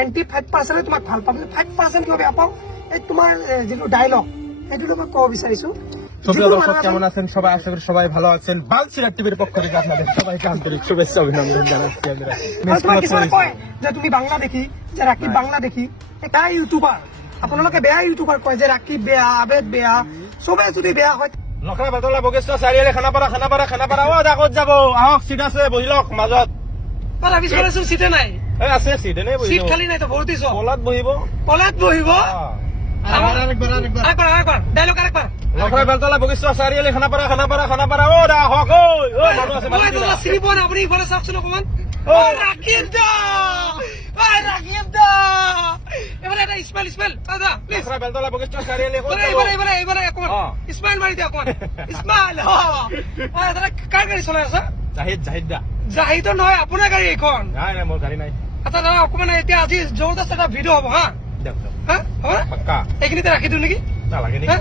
95% তোমাক ভাল পাব 5% কিয় বেয়া পাও এই তোমাৰ যেটো ডায়লগ এটো মই কব বিচাৰিছো কেমন আছেন সবাই আশা করি সবাই ভালো আছেন বালচিরাট টিভির পক্ষ থেকে আপনাদের সবাইকে আন্তরিক শুভেচ্ছা অভিনন্দন জানাচ্ছি আমরা কয় যে তুমি বাংলা দেখি যে রাকিব বাংলা দেখি এটা ইউটিউবার আপোনালোকে বেয়া ইউটিউবার কয় যে রাকিব বেয়া আবেদ বেয়া সবে যদি বেয়া হয় লখৰা বাদলা বগেশ্বৰ চাৰিআলি খানাপাৰা ও দেখত যাব আহক সিট আছে বহিলক মাজত পালা বিছাৰিছো সিটে নাই আছে সিট এনে বহিব সিট খালি নাই তো ভৰ্তিছ পলাত বহিব আৰেকবাৰ ডায়লগ আৰেকবাৰ লখৰা বাদলা বগেশ্বৰ চাৰিআলি খানাপাৰা ও দেখক ঐ মানুহ আছে মই চিনিব না আপুনি ইফালে চাওকচোন অকমান ও রাকিব দা এবারে এটা স্মাইল দাদা প্লিজ লখৰা বাদলা বগেশ্বৰ চাৰিআলি এবাৰে অকমান স্মাইল মাৰি দিও অকমান স্মাইল দাদা কাৰ গাড়ি চলাই আছে জাহিদৰ নহয় আপোনাৰ গাড়ী এখন নাই মোৰ গাড়ী নাই আচ্ছা দাদা অকমান এতিয়া আজি জবৰদস্ত এটা ভিডিঅ' হ'ব হা পাক্কা এইখিনিতে ৰাখি দিওঁ নেকি নালাগে নেকি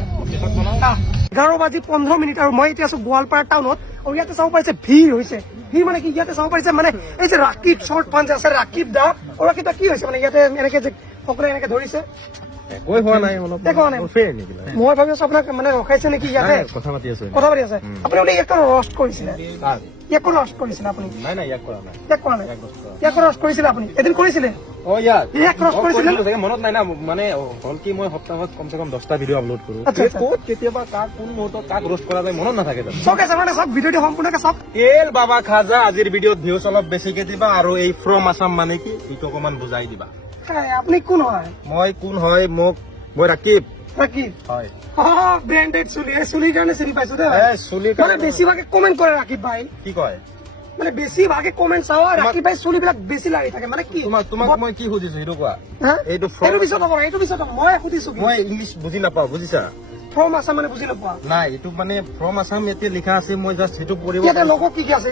11:15 আৰু মই এতিয়া আছো গোৱালপাৰা টাউনত আৰু ইয়াতে চাব পাৰিছে ভিৰ হৈছে ভিৰ মানে কি ইয়াতে চাব পাৰিছে মানে এই যে ৰাকিব শৰ্ট ফান যে আছে ৰাকিব দা কি হৈছে মানে ইয়াতে এনেকে যে সকলোৱে এনেকে ধৰিছে কৈ হোৱা নাই অলপ মই ভাবি আছো আপোনাক মানে ৰখাইছে নেকি ইয়াতে কথা পাতি আছে আপুনি ইয়াক ৰষ্ট কৰিছিলে ইয়াক ৰষ্ট কৰিছিলে আপুনি নাই ইয়াক কৰা নাই ইয়াক ৰষ্ট কৰিছিলে আপুনি এদিন কৰিছিলে ইয়াক ৰষ্ট কৰিছিলে মনত নাই না মানে হল কি মই সপ্তাহত কমচে কম 10টা ভিডিঅ' আপলোড কৰো ক'ত কেতিয়াবা কাক কোন মুহূৰ্তত কাক ৰষ্ট কৰা যায় মনত নাথাকে চব আছে মানে চব ভিডিঅ'টো সম্পূৰ্ণকে চব তেল বাবা খাজা আজিৰ ভিডিঅ'ত ভিউজ অলপ বেছিকে দিবা আৰু এই ফ্ৰম আছাম মানে কি এইটো অকমান বুজাই দিবা আপুনি কোন হয় মই কোন হয় মই ৰাকিব হয় ব্ৰেন্ডেড চুলিৰ কাৰণে চিনি পাইছো দেই মানে বেছিভাগে কমেন্ট কৰে ৰাকিব ভাই কি কয় মানে বেছিভাগে কমেন্ট চাও ৰাকিব ভাই চুলিবিলাক বেছি লাগি থাকে মানে কি তোমাক মই কি সুধিছো সেইটো কোৱা এইটো পিছত মই সুধিছো মই ইংলিছ বুজি নাপাওঁ বুজিছা ফ্ৰম আছাম মানে বুজি নোপোৱা নাই এইটো মানে ফ্ৰম আছাম এতিয়া লিখা আছে মই জাষ্ট সেইটো পঢ়িব ইয়াতে লগো কি আছে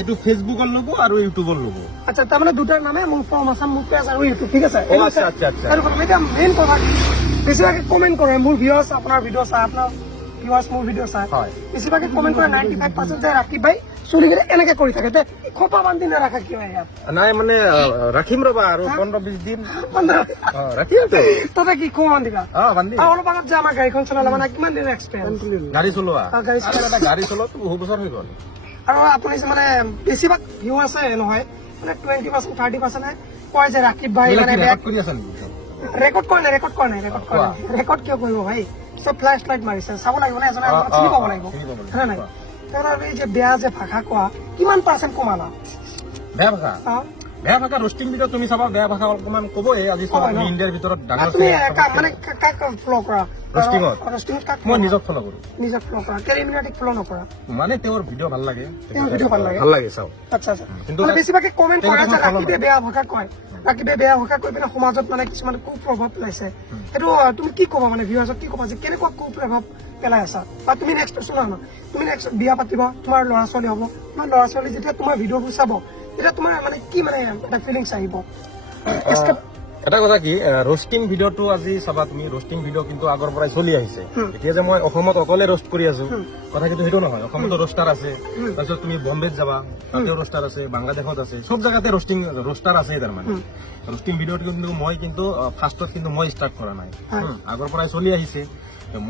এইটো ফেচবুকৰ লোগো আৰু ইউটিউবৰ লোগো আচ্ছা তাৰমানে দুটাৰ নামে মোৰ ফ্ৰম আছাম মোৰ পেজ আৰু ইউটিউব ঠিক আছে আচ্ছা আৰু এতিয়া মেইন কথা বেছিভাগে কমেন্ট কৰে মোৰ ভিউৱাৰ্ছ আপোনাৰ ভিডিঅ' চাই আপোনাৰ ভিউৱাৰ্ছ মোৰ ভিডিঅ' চাই বেছিভাগে কমেন্ট কৰে 95% যে ৰাকিব ভাই চুলিকেইটা এনেকে কৰি থাকে খোপা বান্ধি নাৰাখা কিয় ইয়াত নাই মানে ৰাখিম ৰবা আৰু 15-20 দিন ৰাখিম ততে কি খোপা বান্ধিবা বান্ধি অলপ আগত যে আমাৰ গাড়ীখন চলালে মানে কিমান দিনৰ এক্সপিৰিয়েঞ্চ গাড়ী চলোৱা গাড়ী চলোৱাটো বহু বছৰ হৈ গ'ল আৰু আপুনি যে মানে বেছিভাগ ভিউ আছে নহয় মানে 20% 30% কয় যে ৰাকিব ভাই মানে ৰেকৰ্ড কৰা নাই ৰেকৰ্ড কিয় কৰিব ভাই চব ফ্লাছ লাইট মাৰিছে চাব লাগিব না এজনে চিনি পাব লাগিব হয় নাই এই যে বেয়া যে ভাষা কোৱা কিমান পাৰ্চেণ্ট কমালা বেয়া ভাষা ৰষ্টিং ভিডিঅ' তুমি চাবা বেয়া ভাষা অকমান ক'বই আজি ইণ্ডিয়াৰ ভিতৰত মানে কাক ফল' কৰা মই নিজক ফল' কৰো কেলিমিনাটিক ফল' নকৰা মানে তেওঁৰ ভিডিঅ' ভাল লাগে ভাল লাগে চাওঁ আচ্ছা কিন্তু বেছিভাগে কমেণ্ট কৰে যে ৰাকিবে বেয়া ভাষা কয় ৰাকিবে বেয়া ভাষা কৈ পিনে সমাজত মানে কিছুমান কুপ্ৰভাৱ পেলাইছে সেইটো তুমি কি ক'বা মানে ভিউৱাৰ্ছক কি ক'বা যে কেনেকুৱা কুপ্ৰভাৱ পেলাই আছা বা তুমি নেক্সট শুনা না তুমি নেক্সট বিয়া পাতিব তোমাৰ ল'ৰা ছোৱালী হ'ব তোমাৰ ল'ৰা ছোৱালী যেতিয়া তোমাৰ ভিডিঅ'বোৰ চাব তেতিয়া তোমাৰ মানে কি মানে এটা ফিলিংছ আহিব এটা কথা কি ৰষ্টিং ভিডিঅ'টো আজি চাবা তুমি ৰষ্টিং ভিডিঅ' কিন্তু আগৰ পৰাই চলি আহিছে এতিয়া যে মই অসমত অকলে ৰষ্ট কৰি আছো কথা কিন্তু সেইটো নহয় অসমতো ৰষ্টাৰ আছে তাৰপিছত তুমি বম্বেত যাবা তাতেও ৰষ্টাৰ আছে বাংলাদেশত আছে চব জেগাতে ৰষ্টাৰ আছে তাৰমানে ৰষ্টিং ভিডিঅ'টো কিন্তু মই কিন্তু ফাৰ্ষ্টত কিন্তু মই ষ্টাৰ্ট কৰা নাই আগৰ পৰাই চলি আহিছে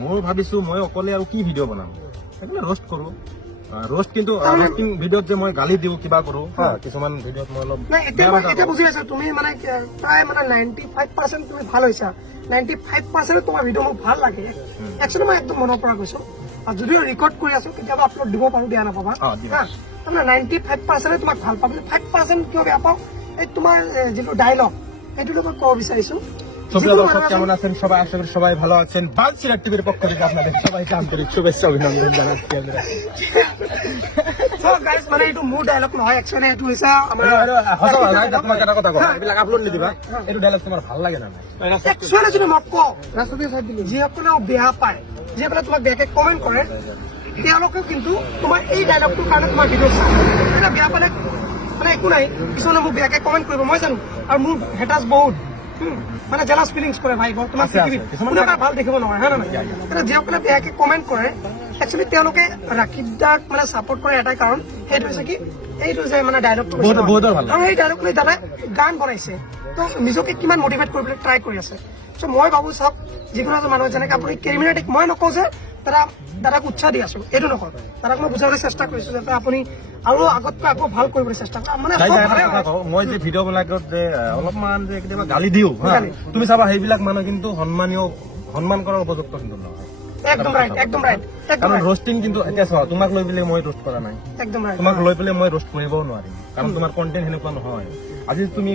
মই ভাবিছো মই অকলে আৰু কি ভিডিঅ' বনাম সেইকাৰণে ৰষ্ট কৰো ৰষ্ট কিন্তু ৰষ্টিং ভিডিঅ'ত যে মই গালি দিওঁ কিবা কৰো কিছুমান ভিডিঅ'ত মই অলপ এতিয়া বুজি পাইছা তুমি মানে প্ৰায় মানে 95% তুমি ভাল হৈছা 95% তোমাৰ ভিডিঅ' মোক ভাল লাগে একচুৱেলি মই একদম মনৰ পৰা কৈছো আৰু যদিও ৰেকৰ্ড কৰি আছো কেতিয়াবা আপলোড দিব পাৰো বেয়া নাপাবা তাৰমানে 95% তোমাক ভাল পাব 5% কিয় বেয়া পাওঁ এই তোমাৰ যিটো ডায়লগ সেইটোতো মই ক'ব বিচাৰিছো কেমন আছেন সবাই আশা করি সবাই ভালো আছেন বালচিরাট টিভির পক্ষ থেকে আপনাদের সবাইকে আন্তরিক শুভেচ্ছা অভিনন্দন জানাচ্ছি আমরা মানে এইটো মোৰ ডায়লগ নহয় একচুৱেলি এইটো হৈছে আমাৰ তোমাক এটা কথা কওঁ এইবিলাক আপলোড নিদিবা এইটো ডায়লগ তোমাৰ ভাল লাগে না একচুৱেলি যদি মই কওঁ ৰাস্তাতে চাই দিলো যিসকলে বেয়া পায় যিসকলে তোমাক বেয়াকে কমেণ্ট কৰে তেওঁলোকেও কিন্তু তোমাৰ এই ডায়লগটোৰ কাৰণে তোমাৰ ভিডিঅ' চায় এটা বেয়া পালে মানে একো নাই কিছুমানে মোক বেয়াকে কমেণ্ট কৰিব মই জানো আৰু মোৰ হেটাৰ্ছ বহুত মানে জেলাস ফিলিংস কৰে ভাই বৰ্তমান পৃথিৱীত ভাল দেখিব নহয় হয় নহয় যিসকলে বেয়াকে কমেণ্ট কৰে একচুৱেলি তেওঁলোকে ৰাকিব দাক মানে ছাপোৰ্ট কৰে এটাই কাৰণ সেইটো হৈছে কি এইটো যে মানে ডাইলগটো বহুতৰ ভাল লাগে। আৰু এই ডাইলগ লৈ দাদাই গান বনাইছে তো নিজকে কিমান মটিভেট কৰিবলৈ ট্ৰাই কৰি আছে চ' মই ভাবো চাওক যিকোনো এজন মানুহ যেনেকে আপুনি ক্ৰিমিনেটিক মই নকওঁ যে দাদাক উৎসাহ দি আছো এইটো নকওঁ দাদাক মই বুজাবলৈ চেষ্টা কৰিছো যাতে আপুনি আৰু আগতকৈ আকৌ ভাল কৰিবলৈ চেষ্টা কৰে মানে তাই চব এটা ভালে কথা হয়। কওঁ, মই যে ভিডিঅ' বিলাকত যে অলপমান যে কেতিয়াবা গালি দিওঁ হা, তুমি চাবা সেইবিলাক মানুহ কিন্তু সন্মান কৰাৰ উপযুক্ত কিন্তু নহয়। একদম ৰাইট একদম ৰাইট একদম কাৰণ ৰাইট ৰোষ্টিং কিন্তু এতিয়া চোৱা, তোমাক লৈ পেলাই মই ৰোষ্ট কৰা নাই, একদম ৰাইট তোমাক লৈ পেলাই মই ৰোষ্ট কৰিবও নোৱাৰিম কাৰণ তোমাৰ কণ্টেণ্ট সেনেকুৱা নহয়। আজি তুমি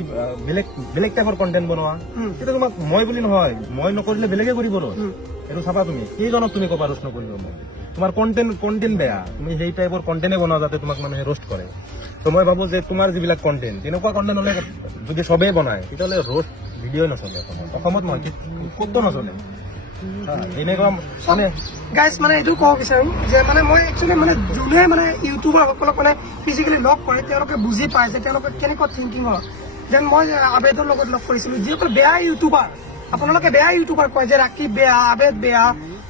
বেলেগ টাইপৰ কণ্টেণ্ট বনোৱা, তেতিয়া তোমাক মই বুলি নহয়, মই নকৰিলে বেলেগে কৰিব ৰোষ্ট। এইটো চাবা তুমি কেইজনক তুমি ক'বা ৰোষ্ট নকৰিব মই, তোমাৰ কণ্টেণ্ট বেয়া, তুমি সেই টাইপৰ কণ্টেণ্টে বনোৱা যাতে তোমাক মানুহে ৰোষ্ট কৰে। তো মই ভাবো যে তোমাৰ যিবিলাক কণ্টেণ্ট তেনেকুৱা কণ্টেণ্ট হলে যদি চবেই বনায় তেতিয়াহ'লে ৰোষ্ট ভিডিঅ'ই নচলে অসমত নহয়, ক'তো নচলে। এনেকুৱা মানে গাইজ মানে এইটো ক'ব বিচাৰিম যে মানে মই একচুৱেলি মানে যোনে মানে ইউটিউবাৰসকলক মানে ফিজিকেলি লগ কৰে তেওঁলোকে বুজি পায় যে তেওঁলোকে কেনেকুৱা থিংকিং হয়। যেন মই আবেদৰ লগত লগ কৰিছিলো, যিসকল বেয়া ইউটিউবাৰ, আপোনালোকে বেয়া ইউটিউবাৰ কয় যে ৰাকিব বেয়া, আবেদ বেয়া,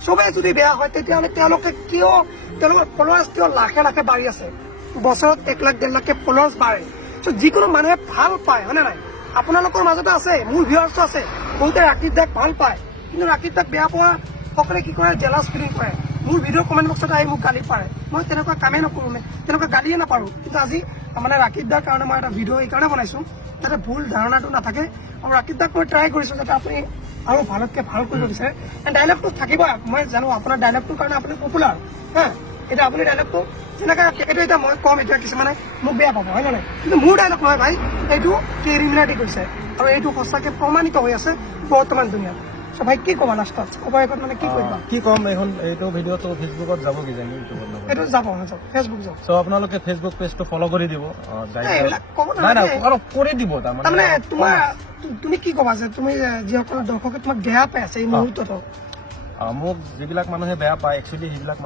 চবেই যদি বেয়া হয় তেতিয়াহ'লে তেওঁলোকৰ ফলোৱাৰ্ছ কিয় লাখে লাখে বাঢ়ি আছে, বছৰত 1 লাখ 1.5 লাখকে ফলোৱাৰ্ছ বাঢ়ে। চ' যিকোনো মানুহে ভাল পায় হয়নে নাই, আপোনালোকৰ মাজতে আছে, মোৰ ভিউৱাৰ্ছো আছে, বহুতে ৰাকিব দাক ভাল পায়, কিন্তু ৰাকিব দাক বেয়া পোৱা সকলে কি কৰে জেলাছ ফিলিং কৰে, মোৰ ভিডিঅ' কমেণ্ট বক্সত আহি মোক গালি পাৰে। মই তেনেকুৱা কামেই নকৰোঁ, তেনেকুৱা গালিয়ে নাপাৰোঁ, কিন্তু আজি মানে ৰাকিব দাৰ কাৰণে মই এটা ভিডিঅ' এইকাৰণে বনাইছোঁ যাতে ভুল ধাৰণাটো নাথাকে। আৰু ৰাকিব দাক মই ট্ৰাই কৰিছোঁ যাতে আপুনি আৰু ভালতকৈ ভাল কৰিব বিচাৰে। ডাইলগটো থাকিব, মই জানো আপোনাৰ ডাইলগটোৰ কাৰণে আপুনি পপুলাৰ হা, এতিয়া আপুনি ডাইলগটো যেনেকৈ এইটো এতিয়া মই ক'ম, এতিয়া কিছুমানে মোক বেয়া পাব হয় নে নাই, কিন্তু মোৰ ডাইলগ নহয় ভাই, এইটো ক্ৰিমিনেলিটি কৰিছে আৰু এইটো সঁচাকৈ প্ৰমাণিত হৈ আছে বৰ্তমান দুনিয়াত। চ' ভাই কি ক'বা লাষ্টত অপায়কত মানে কি কৰিবা? কি ক'ম, এখন এইটো ভিডিঅ'টো ফেচবুকত যাব কিজানি, ইউটিউবত নগ'লে। এইটো যাব ফেচবুক যাব। চ' আপোনালোকে ফেচবুক পেজটো ফ'ল' কৰি দিব। এইবিলাক ক'ব নাই নালাগে। অলপ কৰি দিব তাৰমানে তুমি কি ক'বা যে তুমি যিসকল দৰ্শকে তোমাক বেয়া পাই আছে এই মুহূৰ্তত? মোক যিবিলাক মানুহে বেয়া পায় একচুৱেলি সেইবিলাক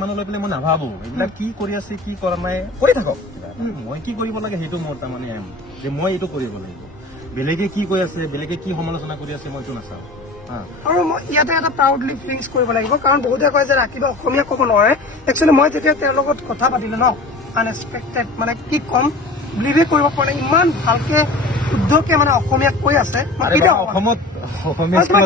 মানুহ লৈ পেলাই মই নাভাবো এইবিলাক কি কৰি আছে কি কৰা নাই, কৰি থাকক। মই কি কৰিব লাগে সেইটো মোৰ তাৰমানে এম, যে মই এইটো কৰিব লাগিব। বেলেগে কি কৈ আছে, বেলেগে কি সমালোচনা কৰি আছে মই এইটো নাচাওঁ। আৰু মই ইয়াতে এটা প্ৰাউডলি ফিলিংছ কৰিব লাগিব, কাৰণ বহুতে কয় যে ৰাকিবে অসমীয়া ক'ব নোৱাৰে। একচুৱেলি মই যেতিয়া তেওঁৰ লগত কথা পাতিলো ন, আনএক্সপেক্টেড মানে কি ক'ম, বিলিভে কৰিব পৰা নাই, ইমান ভালকে শুদ্ধকে মানে অসমীয়া কৈ আছে। অসমত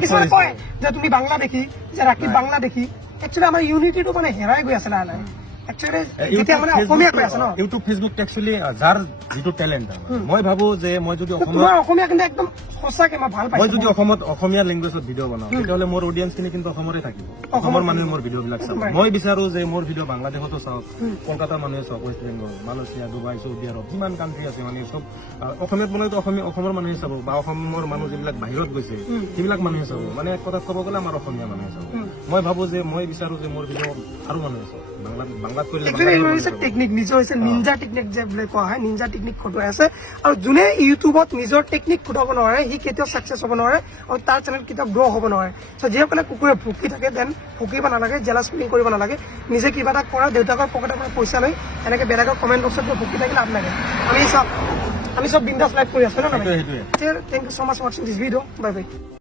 কিছুমানে কয় যে তুমি বাংলাদেশী, যে ৰাকিব বাংলাদেশী। একচুৱেলি আমাৰ ইউনিটিটো মানে হেৰাই গৈ আছে লাহে লাহে। একচুৱেলি যেতিয়া মানে অসমীয়া কৈ আছে ন, ইউটিউব ফেচবুক একচুৱেলি যাৰ যিটো টেলেণ্ট, মই ভাবো যে মই যদি তোমাৰ অসমীয়া কিন্তু একদম সঁচাকে মই ভাল মই পাইছো। যদি অসমত অসমীয়া লেংগুৱেজত ভিডিঅ' বনাওঁ তেতিয়াহ'লে মোৰ অডিয়েঞ্চ খিনি কিন্তু অসমৰে থাকিব, অসমৰ মানুহে মোৰ ভিডিঅ' বিলাক চাব। মই বিচাৰো যে মোৰ ভিডিঅ' বাংলাদেশতো চাওক, কলকাতাৰ মানুহে চাওক, West Bengal, Malaysia, Dubai, Saudi Arabia, যিমান কাণ্ট্ৰি আছে মানে চব অসমীয়াত বনাইতো অসমৰ মানুহে চাব, বা অসমৰ মানুহ যিবিলাক বাহিৰত গৈছে সেইবিলাক মানুহে চাব। মানে এক কথাত ক'ব গ'লে আমাৰ অসমীয়া মানুহে চাব। মই ভাবো যে মই বিচাৰো যে মোৰ ভিডিঅ' আৰু মানুহে চাওক, বাংলাত কৰিলে টেকনিক নিজৰ হৈছে নিঞ্জা টেকনিক যে বুলি কোৱা হয়, নিঞ্জা টেকনিক খটুৱাই আছে। আৰু যোনে ইউটিউবত নিজৰ টেকনিক খটুৱাব নোৱাৰে সি কেতিয়াও ছাকচেছ হ'ব নোৱাৰে আৰু তাৰ চেনেল কেতিয়াও গ্ৰ' হ'ব নোৱাৰে। চ' যিসকলে কুকুৰে ভুকি থাকে দেন ভুকিব নালাগে, জেলাছ ফিলিং কৰিব নালাগে। নিজে কিবা এটা কৰা, দেউতাকৰ পকেটৰ পৰা পইচা লৈ এনেকে বেলেগৰ কমেণ্ট বক্সত ভুকি থাকি লাভ লাগে। আমি চব বিন্দাছ লাইভ কৰি আছো ন। সেইটোৱে। থেংক ইউ ছ' মাছ ৱাচিং দিছ ভিডিঅ', বাই বাই।